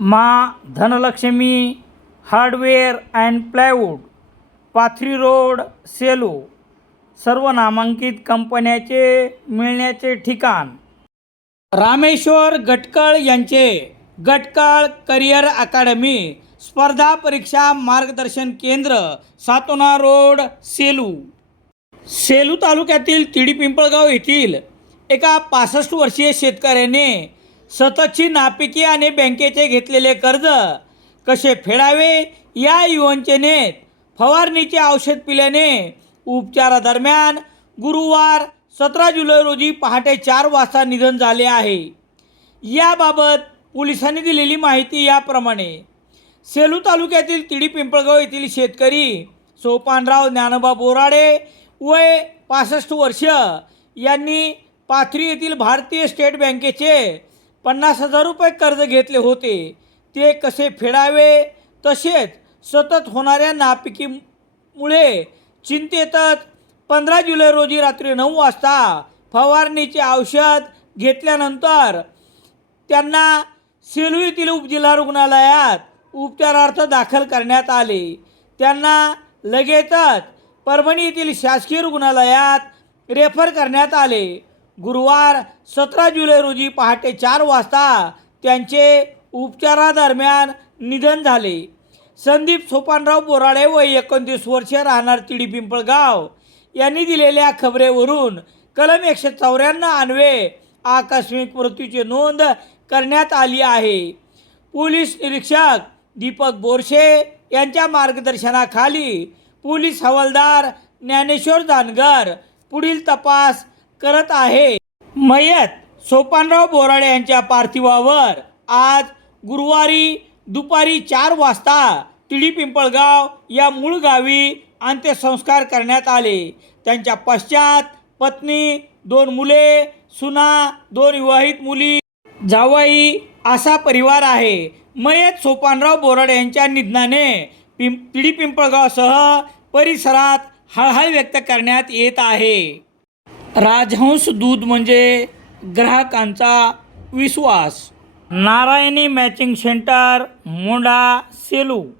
मा Dhanalakshmi hardware and plywood Pathri road Selu सर्व नामांकित कंपन्याचे मिळण्याचे ठिकाण. रामेश्वर गटकळ यांचे गटकळ करिअर अकादमी स्पर्धा परीक्षा मार्गदर्शन केंद्र सातोना रोड सेलू. सेलू तालुक्यातील तिडी पिंपळगाव येथील एका पासष्ट वर्षीय शेतकऱ्याने सततची नापिकी आणि बँकेचे घेतलेले कर्ज कसे फेडावे? या युवंचनेत फवारणीचे औषध पिल्याने उपचारादरम्यान गुरुवार सतरा जुलै रोजी पहाटे चार वाजता निधन झाले आहे. याबाबत पोलिसांनी दिलेली माहिती याप्रमाणे. सेलू तालुक्यातील तिडी पिंपळगाव येथील शेतकरी सोपानराव ज्ञानोबा बोराडे वय पासष्ट वर्ष यांनी पाथरी येथील भारतीय स्टेट बँकेचे पन्नास हजार रुपये कर्ज घेतले होते. ते कसे फेडावे? तसेच सतत होणाऱ्या नापिकीमुळे चिंतेतच पंधरा जुलै रोजी रात्री नऊ वाजता फवारणीचे औषध घेतल्यानंतर त्यांना सेलू उपजिल्हा रुग्णालयात उपचारार्थ दाखल करण्यात आले. त्यांना लगेचच परभणी येथील शासकीय रुग्णालयात रेफर करण्यात आले. गुरुवार सतरा जुलै रोजी पहाटे चार वाजता त्यांचे उपचारादरम्यान निधन झाले. संदीप सोपानराव बोराडे व एकोणतीस वर्ष राहणार तिडी पिंपळगाव यांनी दिलेल्या खबरेवरून कलम एकशे चौऱ्याण्णव अन्वे आकस्मिक मृत्यूची नोंद करण्यात आली आहे. पोलीस निरीक्षक दीपक बोरशे यांच्या मार्गदर्शनाखाली पोलीस हवालदार ज्ञानेश्वर जानगर पुढील तपास करत आहे. मयत सोपानराव बोराडे यांच्या पार्थिवावर आज गुरुवारी दुपारी चार वाजता तिडी पिंपळगाव या मूळ गावी अंत्यसंस्कार करण्यात आले. त्यांच्या पश्चात पत्नी दोन मुले सुना दोन विवाहित मुली जावई असा परिवार आहे. मयत सोपानराव बोराडे यांच्या निधनाने पिं पिढी पिंपळगावसह परिसरात हळहळ व्यक्त करण्यात येत आहे. राजहंस दूध म्हणजे ग्राहकांचा विश्वास. Narayani matching centre Monda Selu.